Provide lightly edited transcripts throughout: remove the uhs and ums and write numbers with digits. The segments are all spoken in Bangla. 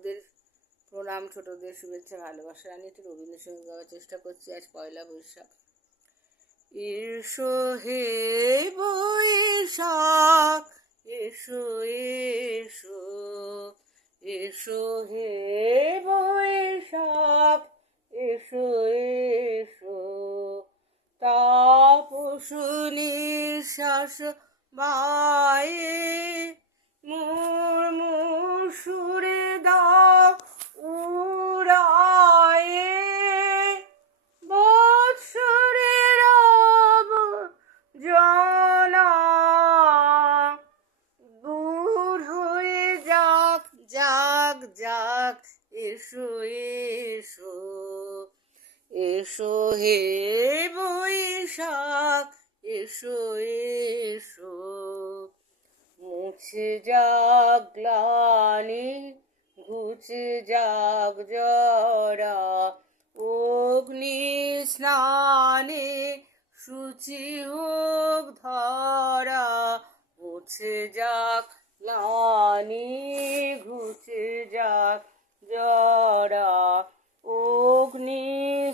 বড়দের প্রণাম, ছোটদের শুভেচ্ছা ভালোবাসা। আমি একটু রবীন্দ্রসঙ্গীত গাওয়ার চেষ্টা করছি। আজ পয়লা বৈশাখ। এসো হে বৈশাখ, এসো এসো, এসো হে বৈশাখ, এসো এসো, তাপস নিঃশ্বাস বায়ে মুর্মুর সুরে দাও উড়ায়ে, বৎসরের আবর্জনা দূর হয়ে যাক যাক যাক। এসো এসো, এসো হে বৈশাখ, এসো এসো, মুছে যাক গ্লানি, ঘুচে যাক জরা, অগ্নি স্নানে শুচি হোক ধরা। মুছে যাক গ্লানি, ঘুচে যাক জরা, অগ্নি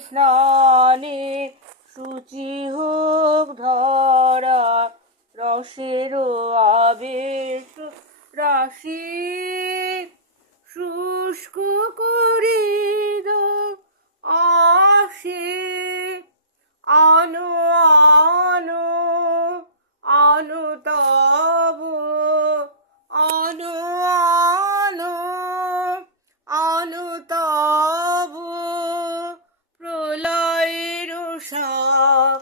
স্নানে শুচি হোক ধরা। রসের আবেশ রাশি শুষ্ক করি দাও আসে, আনো আনো আনো তব, আনো আনো আনো তব প্রলয়ের শাক।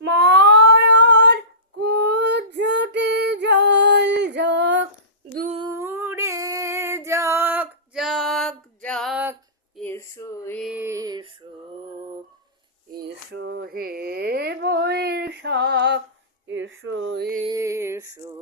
মায়ার কুজ্জুটি জল যাক, দূরে যাক যাক যাক। এসো এসো, এসো হে বৈশাখ, এসো এসো।